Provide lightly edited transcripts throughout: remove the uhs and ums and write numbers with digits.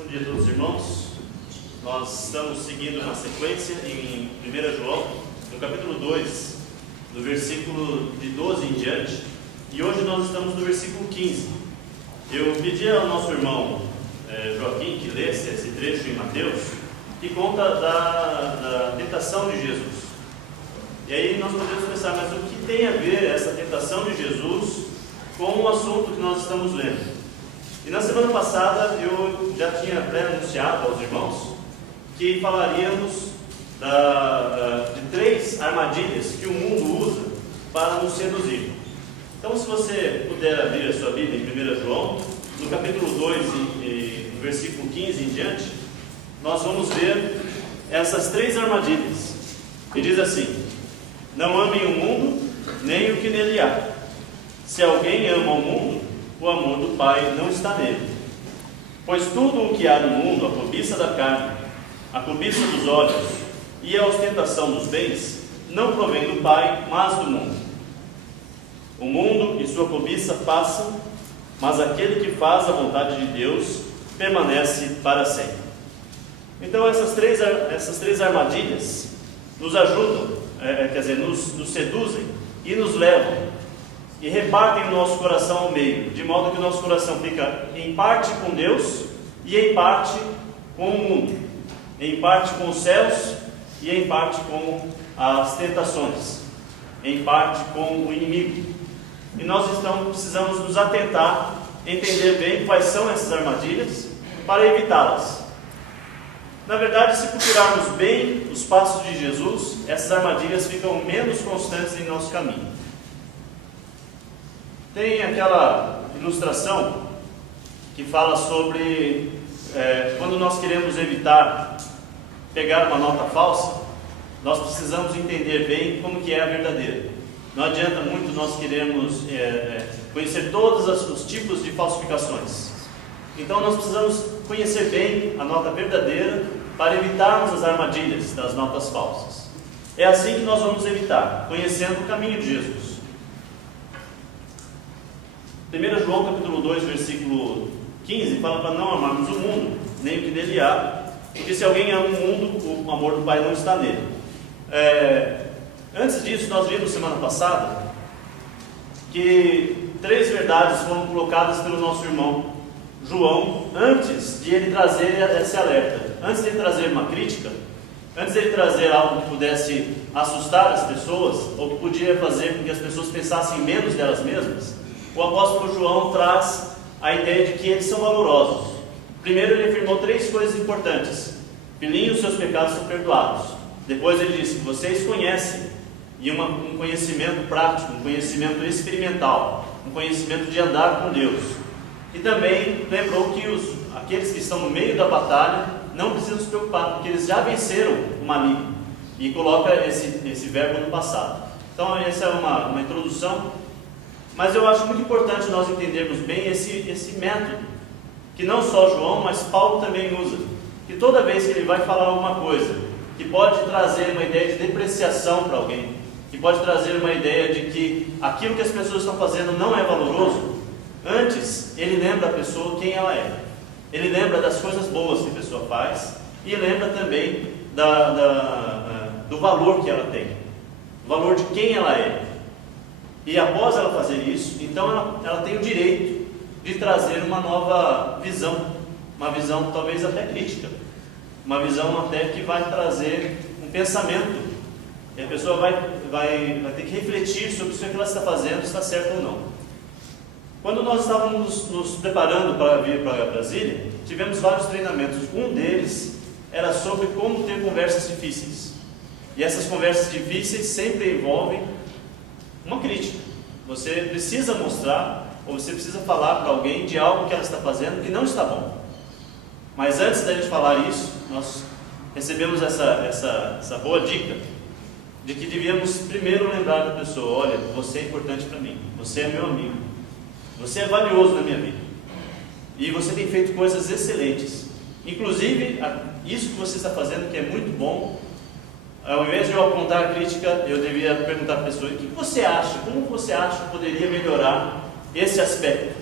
Bom dia a todos os irmãos. Nós estamos seguindo uma sequência em 1 João, no capítulo 2, do versículo de 12 em diante, e hoje nós estamos no versículo 15. Eu pedi ao nosso irmão Joaquim que lesse esse trecho em Mateus, que conta da tentação de Jesus. E aí nós podemos pensar, mas o que tem a ver essa tentação de Jesus com o assunto que nós estamos lendo? E na semana passada eu já tinha pré-anunciado aos irmãos que falaríamos de 3 armadilhas que o mundo usa para nos seduzir. Então, se você puder abrir a sua Bíblia em 1 João, no capítulo 2, no versículo 15 em diante, nós vamos ver essas 3 armadilhas. E diz assim: não amem o mundo, nem o que nele há. Se alguém ama o mundo, o amor do Pai não está nele. Pois tudo o que há no mundo, a cobiça da carne, a cobiça dos olhos e a ostentação dos bens, não provém do Pai, mas do mundo. O mundo e sua cobiça passam, mas aquele que faz a vontade de Deus permanece para sempre. Então essas três armadilhas nos ajudam, nos seduzem e nos levam e repartem o nosso coração ao meio, de modo que o nosso coração fica em parte com Deus e em parte com o mundo, em parte com os céus e em parte com as tentações, em parte com o inimigo. E nós precisamos nos atentar, entender bem quais são essas armadilhas para evitá-las. Na verdade, se procurarmos bem os passos de Jesus, essas armadilhas ficam menos constantes em nosso caminho. Tem aquela ilustração que fala sobre quando nós queremos evitar pegar uma nota falsa, nós precisamos entender bem como que é a verdadeira. Não adianta muito nós queremos conhecer todos os tipos de falsificações. Então nós precisamos conhecer bem a nota verdadeira para evitarmos as armadilhas das notas falsas. É assim que nós vamos evitar, conhecendo o caminho de Jesus. 1 João capítulo 2, versículo 15, fala para não amarmos o mundo, nem o que nele há, porque se alguém ama o mundo, o amor do Pai não está nele. Antes disso, nós vimos semana passada que 3 verdades foram colocadas pelo nosso irmão João, antes de ele trazer esse alerta, antes de ele trazer uma crítica, antes de ele trazer algo que pudesse assustar as pessoas, ou que podia fazer com que as pessoas pensassem menos delas mesmas. O apóstolo João traz a ideia de que eles são valorosos. Primeiro ele afirmou 3 coisas importantes: filhinhos, seus pecados são perdoados. Depois ele disse que vocês conhecem, e um conhecimento prático, um conhecimento experimental, um conhecimento de andar com Deus. E também lembrou que aqueles que estão no meio da batalha não precisam se preocupar, porque eles já venceram o maligno. E coloca esse verbo no passado. Então essa é uma introdução. Mas eu acho muito importante nós entendermos bem esse método, que não só João, mas Paulo também usa. Que toda vez que ele vai falar alguma coisa que pode trazer uma ideia de depreciação para alguém, que pode trazer uma ideia de que aquilo que as pessoas estão fazendo não é valoroso, antes ele lembra a pessoa quem ela é. Ele lembra das coisas boas que a pessoa faz e lembra também do valor que ela tem, o valor de quem ela é. E após ela fazer isso, então ela tem o direito de trazer uma nova visão, uma visão talvez até crítica, uma visão até que vai trazer um pensamento, e a pessoa vai ter que refletir sobre se o que ela está fazendo está certo ou não. Quando nós estávamos nos preparando para vir para Brasília, tivemos vários treinamentos. Um deles era sobre como ter conversas difíceis, e essas conversas difíceis sempre envolvem uma crítica. Você precisa mostrar, ou você precisa falar para alguém de algo que ela está fazendo que não está bom. Mas antes da gente falar isso, nós recebemos essa boa dica de que devíamos primeiro lembrar da pessoa: olha, você é importante para mim, você é meu amigo, você é valioso na minha vida, e você tem feito coisas excelentes. Inclusive, isso que você está fazendo, que é muito bom, ao invés de eu apontar a crítica, eu devia perguntar para a pessoa: o que você acha? Como você acha que poderia melhorar esse aspecto?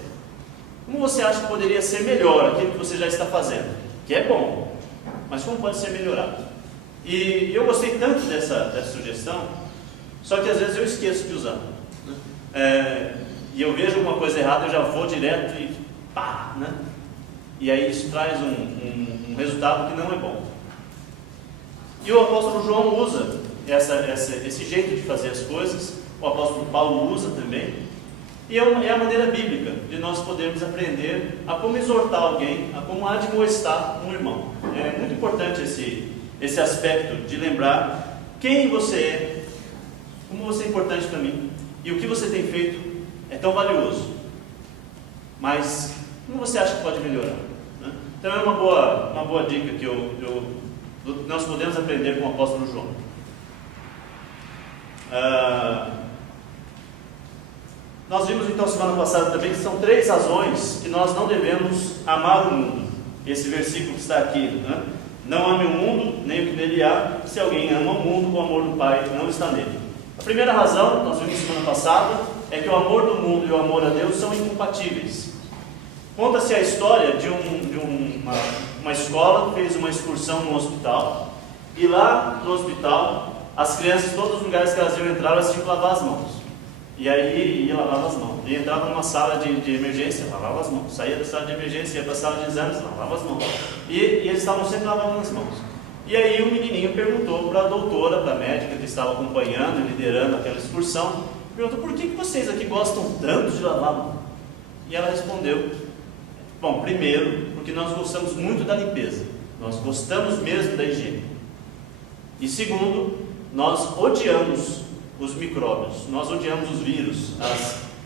Como você acha que poderia ser melhor aquilo que você já está fazendo? que é bom, mas como pode ser melhorado. E eu gostei tanto dessa sugestão, só que às vezes eu esqueço de usar, né? E eu vejo alguma coisa errada, eu já vou direto e pá, né? E aí isso traz um resultado que não é bom. E o apóstolo João usa esse jeito de fazer as coisas, o apóstolo Paulo usa também, e é a maneira bíblica de nós podermos aprender a como exortar alguém, a como admoestar um irmão. É muito importante esse aspecto de lembrar quem você é, como você é importante para mim, e o que você tem feito é tão valioso, mas como você acha que pode melhorar, né? Então é uma boa dica que nós podemos aprender com o apóstolo João. Nós vimos então semana passada também que são 3 razões que nós não devemos amar o mundo. Esse versículo que está aqui, né? Não ame o mundo, nem o que nele há. Se alguém ama o mundo, o amor do Pai não está nele. A primeira razão, nós vimos semana passada, é que o amor do mundo e o amor a Deus são incompatíveis. Conta-se a história de uma escola que fez uma excursão no hospital, e lá no hospital, as crianças, todos os lugares que elas iam entrar, elas tinham que lavar as mãos. E aí ia lavar as mãos. E entrava numa sala de emergência, lavava as mãos. Saía da sala de emergência, ia para a sala de exames, lavava as mãos. E eles estavam sempre lavando as mãos. E aí o menininho perguntou para a doutora, para a médica que estava acompanhando e liderando aquela excursão, perguntou: por que vocês aqui gostam tanto de lavar a mão? E ela respondeu: bom, primeiro, porque nós gostamos muito da limpeza. Nós gostamos mesmo da higiene. E segundo, nós odiamos os micróbios, nós odiamos os vírus,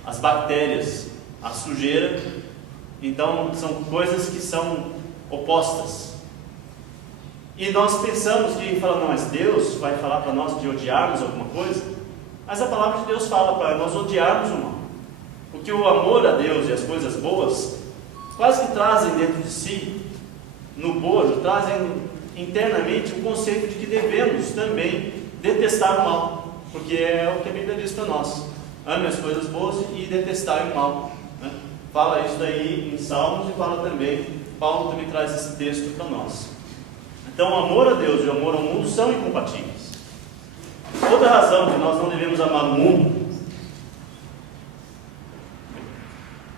as bactérias, a sujeira. Então são coisas que são opostas. E nós pensamos que, não, mas Deus vai falar para nós de odiarmos alguma coisa? Mas a palavra de Deus fala para nós odiarmos o mal. Porque o amor a Deus e as coisas boas quase que trazem dentro de si, no bojo, trazem internamente o conceito de que devemos também detestar o mal, porque é o que a Bíblia diz para nós: ame as coisas boas e detestar o mal, né? Fala isso daí em Salmos, e fala também, Paulo também traz esse texto para nós. Então o amor a Deus e o amor ao mundo são incompatíveis. Outra razão que nós não devemos amar o mundo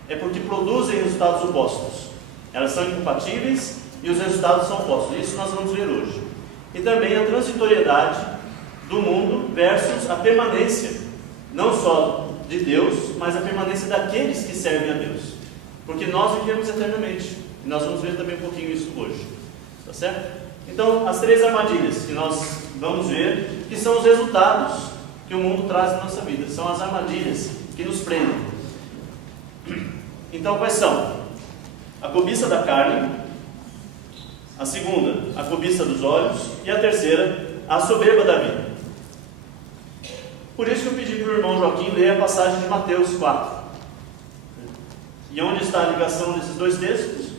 é porque produzem resultados opostos. Elas são incompatíveis e os resultados são opostos. Isso nós vamos ver hoje. E também a transitoriedade do mundo versus a permanência, não só de Deus, mas a permanência daqueles que servem a Deus. Porque nós vivemos eternamente. E nós vamos ver também um pouquinho isso hoje. Tá certo? Então, as 3 armadilhas que nós vamos ver, que são os resultados que o mundo traz na nossa vida. São as armadilhas que nos prendem. Então, quais são? A cobiça da carne. A segunda, a cobiça dos olhos. E a terceira, a soberba da vida. Por isso que eu pedi para o irmão Joaquim ler a passagem de Mateus 4. E onde está a ligação desses 2 textos?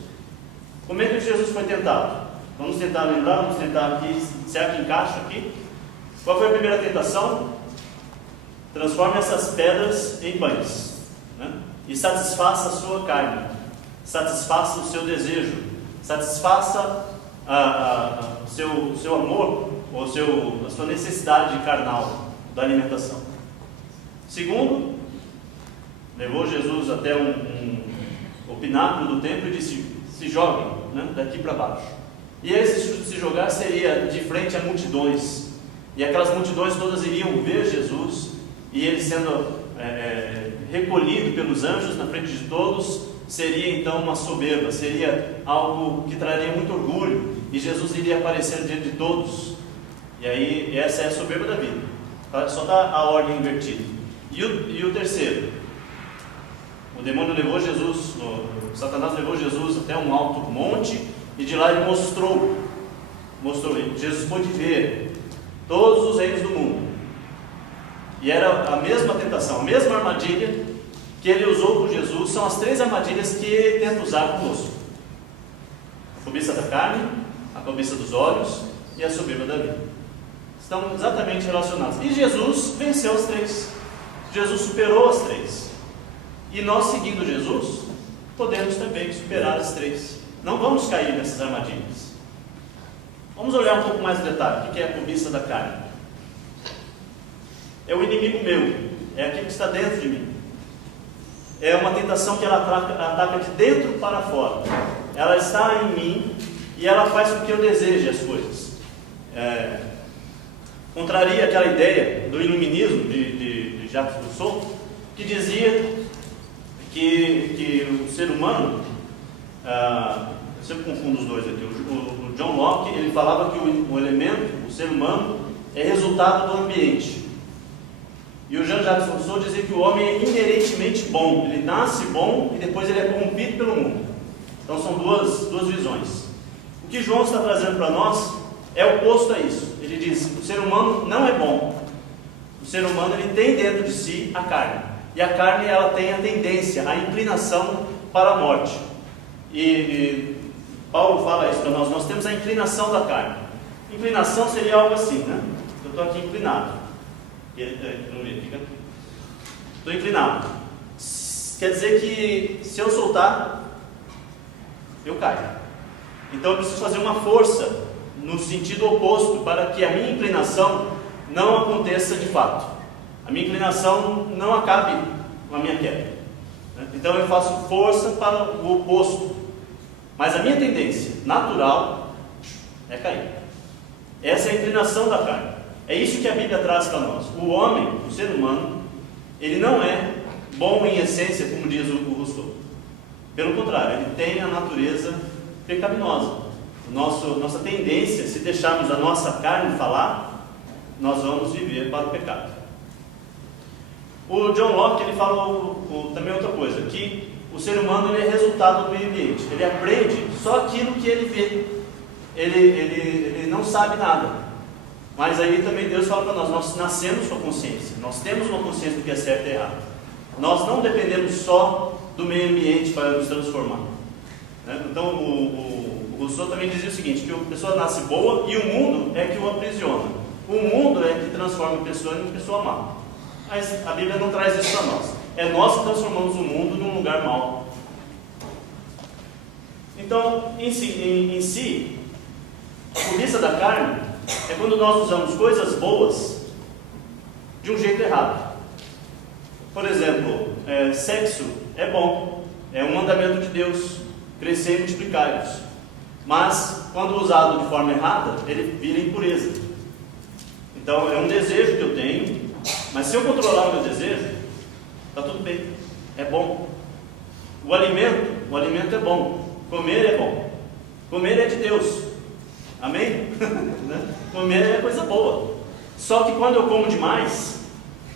Como é que Jesus foi tentado? Vamos tentar lembrar, vamos tentar aqui, será que encaixa aqui? Qual foi a primeira tentação? Transforme essas pedras em pães, né? E satisfaça a sua carne, satisfaça o seu desejo, satisfaça o seu amor, ou a sua necessidade carnal da alimentação. Segundo, levou Jesus até o pináculo do templo e disse: se joguem, né, daqui para baixo. E esse se jogar seria de frente a multidões, e aquelas multidões todas iriam ver Jesus, e ele sendo recolhido pelos anjos na frente de todos, seria então uma soberba, seria algo que traria muito orgulho, e Jesus iria aparecer diante de todos. E aí essa é a soberba da vida. Só está a ordem invertida. E o terceiro, o demônio levou Jesus, Satanás levou Jesus até um alto monte, e de lá ele mostrou Jesus pôde ver todos os reinos do mundo. E era a mesma tentação, a mesma armadilha que ele usou com Jesus. São as 3 armadilhas que ele tenta usar conosco: a cobiça da carne, a cobiça dos olhos e a soberba da vida. Estão exatamente relacionadas. E Jesus venceu as 3. Jesus superou as 3. E nós, seguindo Jesus, podemos também superar as 3. não vamos cair nessas armadilhas. Vamos olhar um pouco mais no detalhe. O que é a cobiça da carne? É o inimigo meu, é aquilo que está dentro de mim. É uma tentação que ela ataca de dentro para fora. Ela está em mim e ela faz com que eu deseje as coisas. Contraria aquela ideia do iluminismo de Jacques Rousseau, que dizia que o ser humano, eu sempre confundo os dois aqui, o John Locke, ele falava que o elemento, o ser humano, é resultado do ambiente. E o Jean-Jacques Rousseau dizia que o homem é inerentemente bom, ele nasce bom e depois ele é corrompido pelo mundo. Então são duas visões. O que João está trazendo para nós é oposto a isso. Ele diz que o ser humano não é bom. O ser humano ele tem dentro de si a carne. E a carne ela tem a tendência, a inclinação para a morte. E Paulo fala isso para nós. Nós temos a inclinação da carne. Inclinação seria algo assim, né? Eu estou aqui inclinado. Estou inclinado. Quer dizer que se eu soltar, eu caio. Então eu preciso fazer uma força no sentido oposto para que a minha inclinação não aconteça de fato. A minha inclinação não acabe com a minha queda. Então eu faço força para o oposto. Mas a minha tendência natural é cair. Essa é a inclinação da carne. É isso que a Bíblia traz para nós. O homem, o ser humano, ele não é bom em essência, como diz o Rousseau. Pelo contrário, ele tem a natureza pecaminosa. Nossa tendência, se deixarmos a nossa carne falar, nós vamos viver para o pecado. O John Locke ele fala também outra coisa, que o ser humano ele é resultado do meio ambiente. Ele aprende só aquilo que ele vê. Ele não sabe nada. Mas aí também Deus fala para nós nascemos com a consciência. Nós temos uma consciência do que é certo e errado. Nós não dependemos só do meio ambiente para nos transformar. Então o Rousseau também dizia o seguinte, que a pessoa nasce boa e o mundo é que o aprisiona. O mundo é que transforma a pessoa em uma pessoa má. Mas a Bíblia não traz isso para nós. É nós que transformamos o mundo num lugar mau. Então, em si, a cobiça da carne é quando nós usamos coisas boas de um jeito errado. Por exemplo, sexo é bom, é um mandamento de Deus, crescer e multiplicar-vos. Mas, quando usado de forma errada, ele vira impureza. Então, é um desejo que eu tenho, mas se eu controlar o meu desejo, está tudo bem, é bom. O alimento é bom, comer é bom, comer é de Deus. Amém? Comer é coisa boa. Só que quando eu como demais,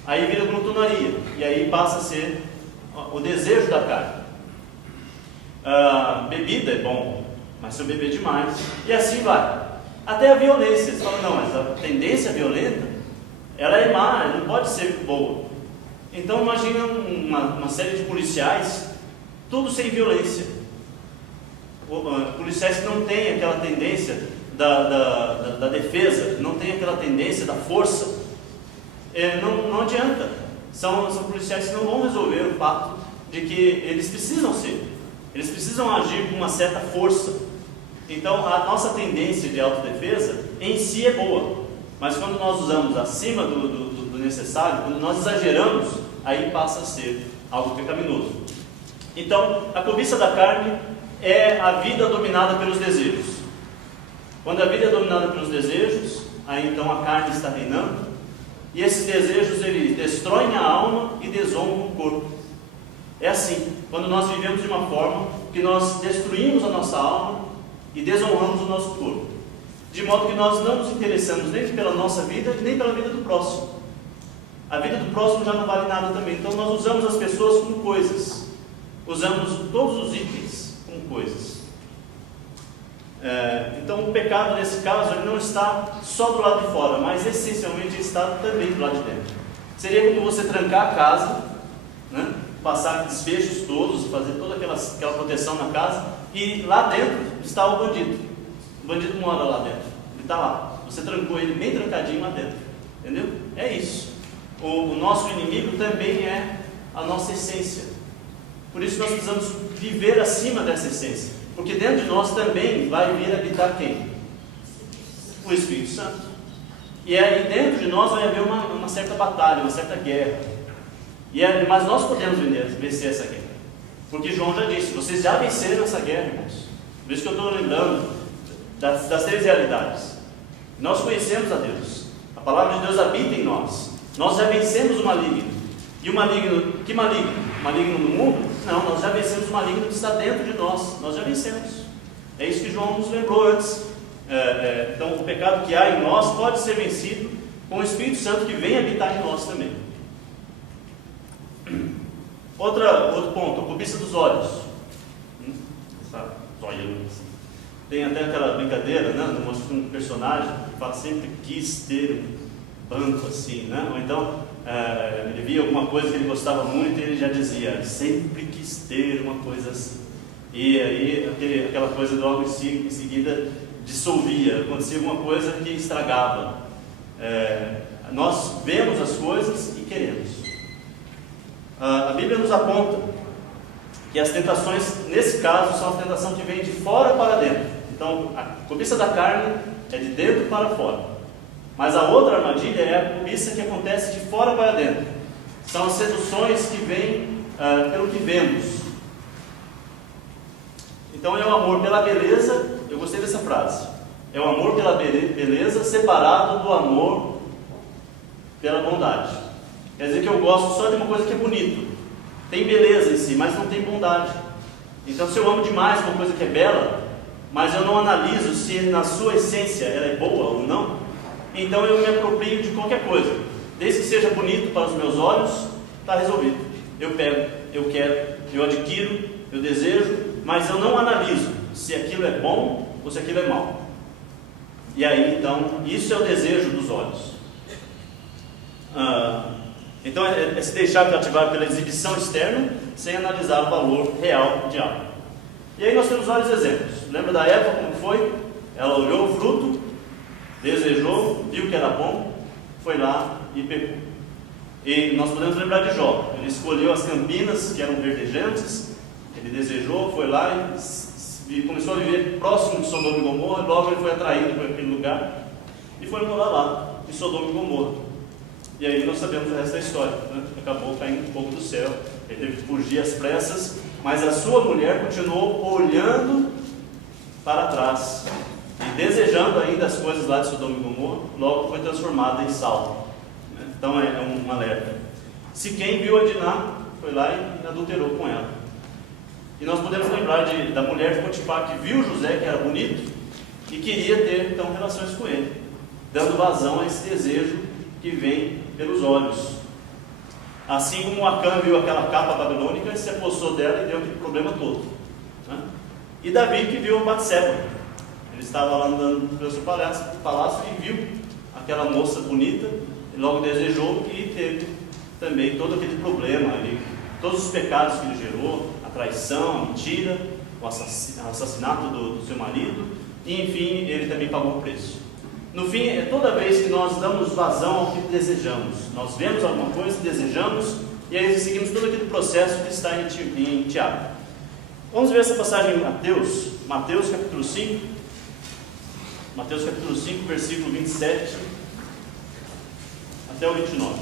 aí vira glutonaria. E aí passa a ser o desejo da carne. Bebida é bom, mas se eu beber demais, e assim vai. Até a violência. Você fala, não, mas a tendência violenta, ela é má, ela não pode ser boa. Então imagina uma série de policiais, tudo sem violência. Policiais que não têm aquela tendência da defesa, não tem aquela tendência da força, não adianta. São policiais que não vão resolver o fato de que eles precisam agir com uma certa força. Então a nossa tendência de autodefesa em si é boa, mas quando nós usamos acima do necessário, quando nós exageramos, aí passa a ser algo pecaminoso. Então a cobiça da carne é a vida dominada pelos desejos. Quando a vida é dominada pelos desejos, aí então a carne está reinando, e esses desejos eles destroem a alma e desonram o corpo. É assim, quando nós vivemos de uma forma que nós destruímos a nossa alma e desonramos o nosso corpo, de modo que nós não nos interessamos nem pela nossa vida, nem pela vida do próximo. A vida do próximo já não vale nada também, então nós usamos as pessoas como coisas, usamos todos os itens como coisas. Então o pecado nesse caso ele não está só do lado de fora, mas essencialmente ele está também do lado de dentro. Seria como você trancar a casa, né? Passar desfechos todos, fazer toda aquela proteção na casa, e lá dentro está o bandido. O bandido mora lá dentro, ele está lá. Você trancou ele bem trancadinho lá dentro, entendeu? É isso. O nosso inimigo também é a nossa essência. Por isso nós precisamos viver acima dessa essência. Porque dentro de nós também vai vir habitar quem? O Espírito Santo. E aí dentro de nós vai haver uma certa batalha, uma certa guerra. Mas nós podemos vencer essa guerra. Porque João já disse, vocês já venceram essa guerra, irmãos. Por isso que eu estou lembrando das três realidades. Nós conhecemos a Deus. A palavra de Deus habita em nós. Nós já vencemos o maligno. E o maligno, que maligno? Maligno no mundo? Não, nós já vencemos o maligno que está dentro de nós. Nós já vencemos. É isso que João nos lembrou antes. Então o pecado que há em nós pode ser vencido com o Espírito Santo que vem habitar em nós também. Outro ponto, a cobiça dos olhos. Tem até aquela brincadeira, né? Mostra um personagem que fala sempre quis ter um banco assim, né? Ou então ele via alguma coisa que ele gostava muito e ele já dizia, sempre quis ter uma coisa assim. E aí aquela coisa logo em seguida dissolvia, acontecia alguma coisa que estragava. Nós vemos as coisas e queremos. A Bíblia nos aponta que as tentações, nesse caso, são a tentação que vem de fora para dentro. Então, a cobiça da carne é de dentro para fora. Mas a outra armadilha é a cobiça que acontece de fora para dentro. São as seduções que vêm pelo que vemos. Então, é o amor pela beleza. Eu gostei dessa frase. É o amor pela beleza separado do amor pela bondade. Quer dizer que eu gosto só de uma coisa que é bonito. Tem beleza em si, mas não tem bondade. Então, se eu amo demais uma coisa que é bela, mas eu não analiso se na sua essência ela é boa ou não, então eu me aproprio de qualquer coisa. Desde que seja bonito para os meus olhos, está resolvido. Eu pego, eu quero, eu adquiro, eu desejo, mas eu não analiso se aquilo é bom ou se aquilo é mau. E aí, então, isso é o desejo dos olhos. Então é se deixar cativar pela exibição externa, sem analisar o valor real de algo. E aí nós temos vários exemplos. Lembra da Eva como foi? Ela olhou o fruto, desejou, viu que era bom, foi lá e pecou. E nós podemos lembrar de Jó. Ele escolheu as campinas que eram verdejantes, ele desejou, foi lá e começou a viver próximo de Sodoma e Gomorra. Logo ele foi atraído por aquele lugar e foi morar lá, em Sodoma e Gomorra. E aí nós sabemos o resto da história, né? Acabou caindo um pouco do céu, ele teve que fugir às pressas, mas a sua mulher continuou olhando para trás e desejando ainda as coisas lá de Sodoma e Gomorra. Logo foi transformada em sal, né? Então é um alerta. Se quem viu a Diná, foi lá e adulterou com ela. E nós podemos lembrar da mulher de Potifar, que viu José, que era bonito, e queria ter então relações com ele, dando vazão a esse desejo que vem pelos olhos. Assim como Acã viu aquela capa babilônica, se apossou dela e deu aquele problema todo, né? E Davi que viu Batseba, ele estava lá andando pelo seu palácio e viu aquela moça bonita, e logo desejou e teve também todo aquele problema ali, todos os pecados que ele gerou, a traição, a mentira, o assassinato do seu marido, e enfim, ele também pagou o preço. No fim, é toda vez que nós damos vazão ao que desejamos, nós vemos alguma coisa, desejamos, e aí seguimos todo aquele processo que está em Tiago. Vamos ver essa passagem em Mateus capítulo 5, versículo 27 até o 29.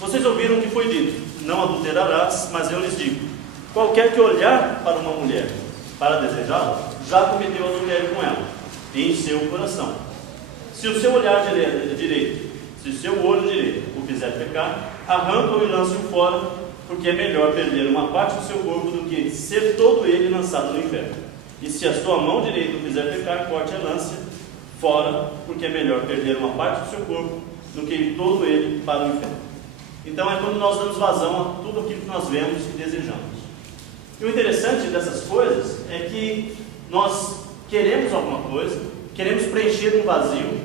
Vocês ouviram o que foi dito, não adulterarás, mas eu lhes digo, qualquer que olhar para uma mulher para desejá-la, já cometeu adultério com ela em seu coração. Se o seu olhar direito, se o seu olho direito o fizer pecar, arranca-o e lance-o fora, porque é melhor perder uma parte do seu corpo do que ser todo ele lançado no inferno. E se a sua mão direita o fizer pecar, corte a lance fora, porque é melhor perder uma parte do seu corpo do que ir todo ele para o inferno. Então é quando nós damos vazão a tudo aquilo que nós vemos e desejamos. E o interessante dessas coisas é que nós queremos alguma coisa, queremos preencher um vazio,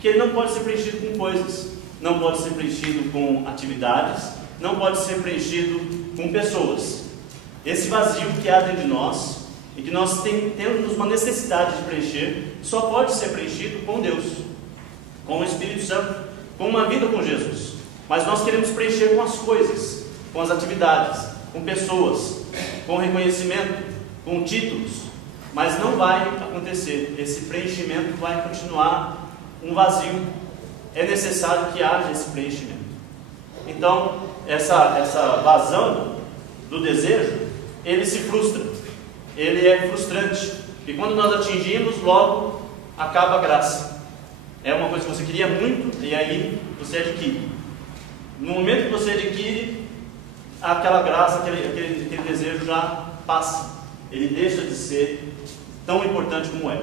que ele não pode ser preenchido com coisas, não pode ser preenchido com atividades, não pode ser preenchido com pessoas. Esse vazio que há dentro de nós, e que nós temos uma necessidade de preencher, só pode ser preenchido com Deus, com o Espírito Santo, com uma vida com Jesus. Mas nós queremos preencher com as coisas, com as atividades, com pessoas, com reconhecimento, com títulos, mas não vai acontecer. Esse preenchimento vai continuar um vazio. É necessário que haja esse preenchimento. Então, essa vazão do desejo, ele se frustra. Ele é frustrante. E quando nós atingimos, logo acaba a graça. É uma coisa que você queria muito e aí você adquire. No momento que você adquire, aquela graça, aquele desejo já passa. Ele deixa de ser tão importante como é.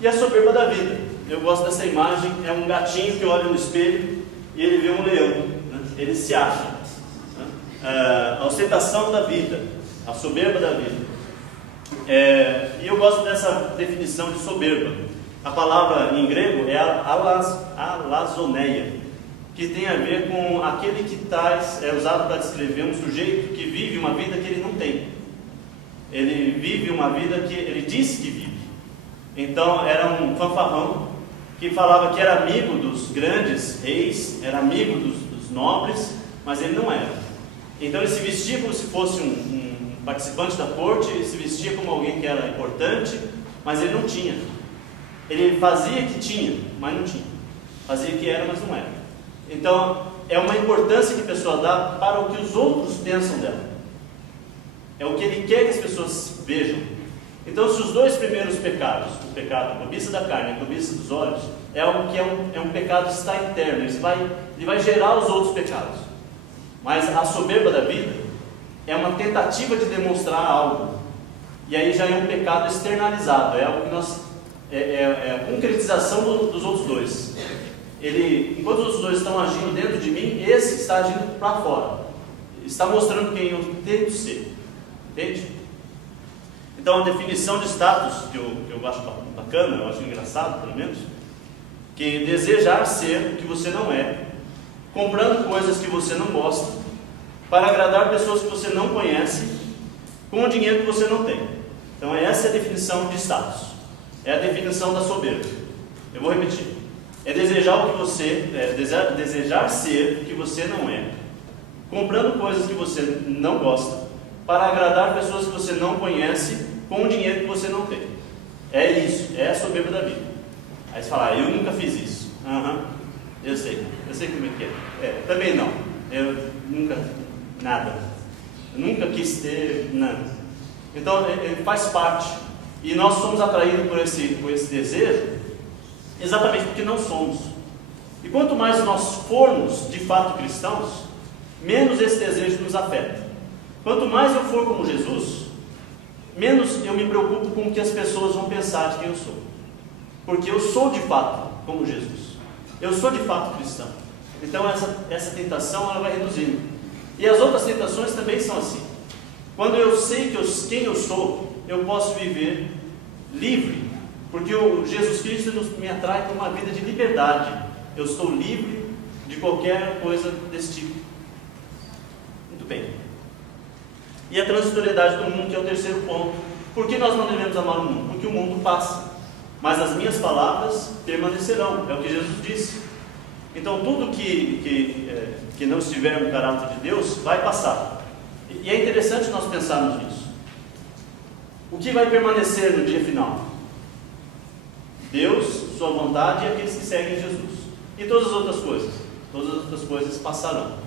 E a soberba da vida. Eu gosto dessa imagem. É um gatinho que olha no espelho e ele vê um leão, né? Ele se acha, né? A ostentação da vida, a soberba da vida. E eu gosto dessa definição de soberba. A palavra em grego é alazoneia, que tem a ver com aquele que é usado para descrever um sujeito que vive uma vida que ele não tem. Ele vive uma vida que ele diz que vive. Então era um fanfarrão que falava que era amigo dos grandes reis, era amigo dos nobres, mas ele não era. Então ele se vestia como se fosse um participante da corte, ele se vestia como alguém que era importante, mas ele não tinha. Ele fazia que tinha, mas não tinha. Fazia que era, mas não era. Então é uma importância que a pessoa dá para o que os outros pensam dela. É o que ele quer que as pessoas vejam. Então, se os dois primeiros pecados, o pecado, a cobiça da carne e a cobiça dos olhos, é algo que é um pecado que está interno, ele vai gerar os outros pecados. Mas a soberba da vida é uma tentativa de demonstrar algo. E aí já é um pecado externalizado, é algo que é a concretização dos outros dois. Enquanto os outros dois estão agindo dentro de mim, esse está agindo para fora. Está mostrando quem eu tento ser. Entende? Então a definição de status, que eu acho bacana, eu acho engraçado pelo menos, que desejar ser o que você não é, comprando coisas que você não gosta, para agradar pessoas que você não conhece, com o dinheiro que você não tem. Então essa é a definição de status. É a definição da soberba. Eu vou repetir. É desejar o que desejar ser o que você não é, comprando coisas que você não gosta, para agradar pessoas que você não conhece, com o dinheiro que você não tem. É isso, é a soberba da vida. Aí você fala, eu nunca fiz isso. Eu sei como é que é. Também não. Eu nunca, nada. Eu nunca quis ter nada. Então, faz parte. E nós somos atraídos por esse desejo, exatamente porque não somos. E quanto mais nós formos de fato cristãos, menos esse desejo nos afeta. Quanto mais eu for como Jesus, menos eu me preocupo com o que as pessoas vão pensar de quem eu sou. Porque eu sou de fato como Jesus. Eu sou de fato cristão. Então essa tentação ela vai reduzindo. E as outras tentações também são assim. Quando eu sei quem eu sou, eu posso viver livre. Porque o Jesus Cristo me atrai para uma vida de liberdade. Eu estou livre de qualquer coisa desse tipo. Muito bem. E a transitoriedade do mundo, que é o terceiro ponto. Por que nós não devemos amar o mundo? Porque o mundo passa, mas as minhas palavras permanecerão. É o que Jesus disse. Então tudo que não estiver no caráter de Deus vai passar. E é interessante nós pensarmos nisso. O que vai permanecer no dia final? Deus, sua vontade e aqueles que seguem Jesus. E todas as outras coisas? Todas as outras coisas passarão.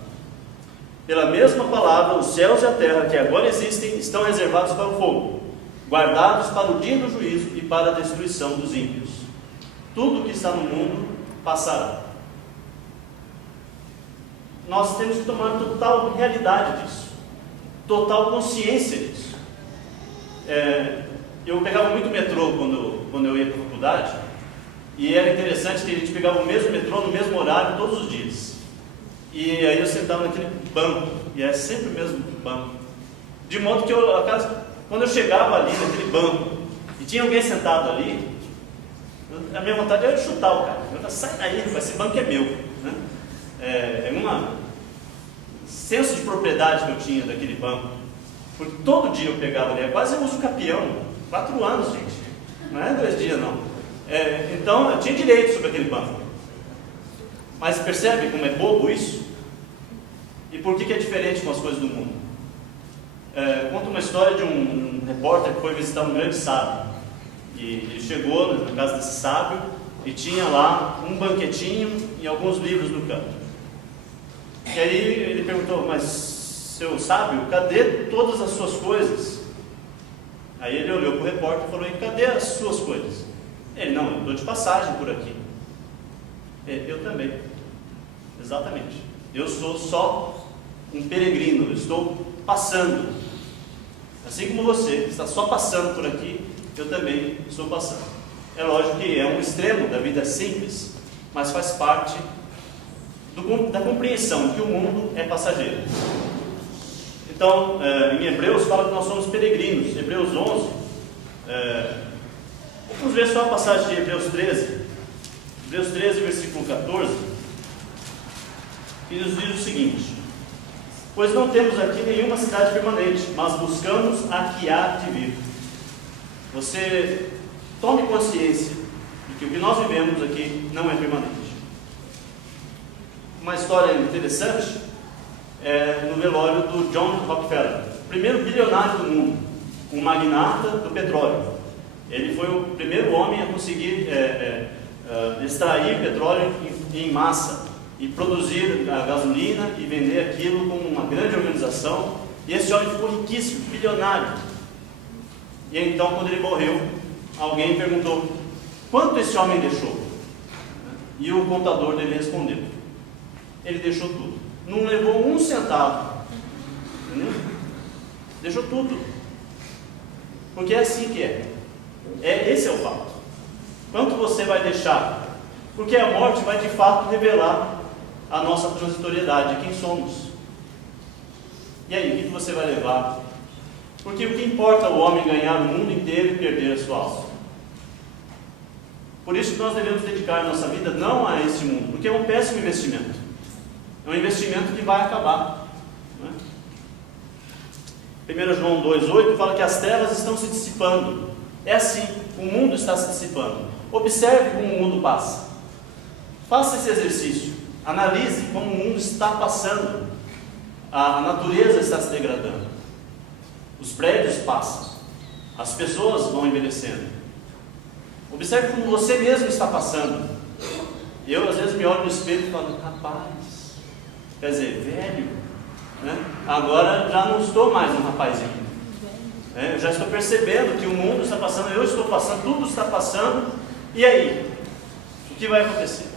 Pela mesma palavra, os céus e a terra que agora existem estão reservados para o fogo, guardados para o dia do juízo e para a destruição dos ímpios. Tudo que está no mundo passará. Nós temos que tomar total realidade disso, total consciência disso. Eu pegava muito metrô quando eu ia para a faculdade, e era interessante que a gente pegava o mesmo metrô no mesmo horário todos os dias. E aí eu sentava naquele banco, e é sempre o mesmo banco. De modo que quando eu chegava ali naquele banco, e tinha alguém sentado ali, a minha vontade era chutar o cara. Eu falava, sai daí, esse banco é meu. Né? É um senso de propriedade que eu tinha daquele banco. Porque todo dia eu pegava ali, quase eu uso capião. 4 anos, gente. Não é 2 dias, não. Então eu tinha direito sobre aquele banco. Mas percebe como é bobo isso? E por que é diferente com as coisas do mundo? conta uma história de um repórter que foi visitar um grande sábio. E ele chegou na casa desse sábio e tinha lá um banquetinho e alguns livros no canto. E aí ele perguntou: mas seu sábio, cadê todas as suas coisas? Aí ele olhou para o repórter e falou: e cadê as suas coisas? Ele: não, eu estou de passagem por aqui. Eu também, exatamente. Eu sou só um peregrino, eu estou passando. Assim como você está só passando por aqui, eu também estou passando. É lógico que é um extremo da vida simples, mas faz parte da compreensão que o mundo é passageiro. Então, em Hebreus fala que nós somos peregrinos. Hebreus 11, vamos ver só a passagem de Hebreus 13. Hebreus 13, versículo 14, que nos diz o seguinte: pois não temos aqui nenhuma cidade permanente, mas buscamos a que há de vir. Você tome consciência de que o que nós vivemos aqui não é permanente. Uma história interessante é no velório do John Rockefeller, o primeiro bilionário do mundo, um magnata do petróleo. Ele foi o primeiro homem a conseguir extrair petróleo em massa e produzir a gasolina e vender aquilo como uma grande organização. E esse homem ficou riquíssimo, bilionário. E então, quando ele morreu, alguém perguntou: quanto esse homem deixou? E o contador dele respondeu: ele deixou tudo. Não levou um centavo. Entendeu? Deixou tudo. Porque é assim que é. Esse é o fato. Quanto você vai deixar? Porque a morte vai de fato revelar a nossa transitoriedade, quem somos. E aí, o que você vai levar? Porque o que importa o homem ganhar o mundo inteiro e perder a sua alma? Por isso que nós devemos dedicar a nossa vida não a esse mundo, porque é um péssimo investimento. É um investimento que vai acabar. Não é? 1 João 2,8 fala que as trevas estão se dissipando. É assim, o mundo está se dissipando. Observe como o mundo passa. Faça esse exercício. Analise como o mundo está passando. A natureza está se degradando. Os prédios passam. As pessoas vão envelhecendo. Observe como você mesmo está passando. Eu às vezes me olho no espelho e falo: rapaz, quer dizer, velho, né? Agora já não estou mais um rapazinho. Eu já estou percebendo que o mundo está passando, eu estou passando, tudo está passando. E aí? O que vai acontecer?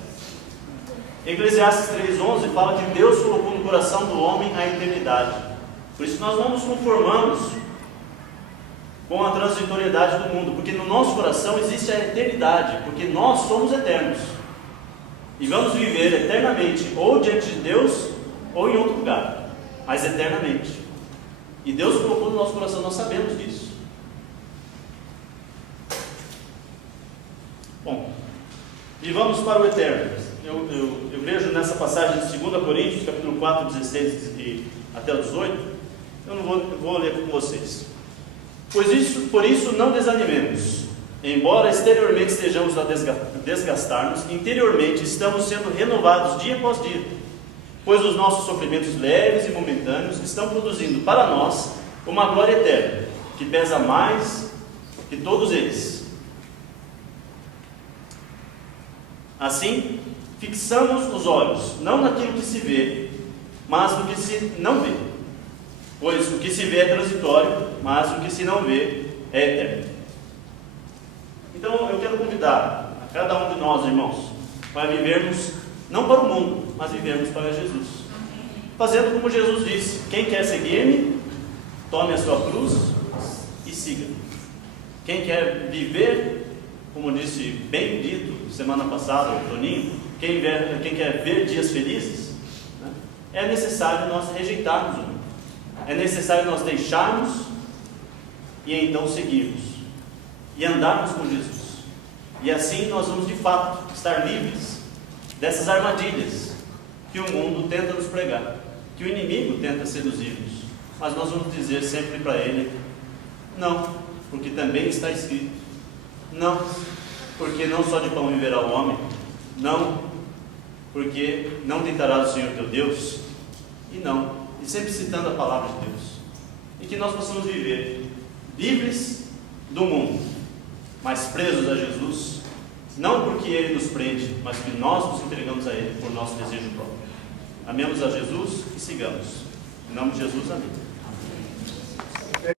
Eclesiastes 3,11 fala que Deus colocou no coração do homem a eternidade. Por isso nós não nos conformamos com a transitoriedade do mundo, porque no nosso coração existe a eternidade, porque nós somos eternos. E vamos viver eternamente, ou diante de Deus, ou em outro lugar, mas eternamente. E Deus colocou no nosso coração, nós sabemos disso. Bom, e vamos para o eterno. Eu vejo nessa passagem de 2 Coríntios, capítulo 4, 16 e até o 18, eu não vou ler com vocês. Por isso não desanimemos. Embora exteriormente estejamos a desgastar-nos, interiormente estamos sendo renovados dia após dia, pois os nossos sofrimentos leves e momentâneos estão produzindo para nós uma glória eterna, que pesa mais que todos eles. Assim, fixamos os olhos, não naquilo que se vê, mas no que se não vê. Pois o que se vê é transitório, mas o que se não vê é eterno. Então eu quero convidar a cada um de nós, irmãos, para vivermos não para o mundo, mas vivermos para Jesus. Fazendo como Jesus disse: quem quer seguir-me, tome a sua cruz e siga. Quem quer viver, como disse bem dito semana passada o Toninho, quem quer ver dias felizes, né, é necessário nós rejeitarmos o mundo. É necessário nós deixarmos e então seguirmos e andarmos com Jesus. E assim nós vamos de fato estar livres dessas armadilhas que o mundo tenta nos pregar, que o inimigo tenta seduzir-nos. Mas nós vamos dizer sempre para ele: não, porque também está escrito. Não, porque não só de pão viverá o homem. Não, porque não tentarás o Senhor teu Deus. E não, e sempre citando a palavra de Deus. e que nós possamos viver livres do mundo, mas presos a Jesus, não porque Ele nos prende, mas que nós nos entregamos a Ele por nosso desejo próprio. Amemos a Jesus e sigamos. Em nome de Jesus, amém.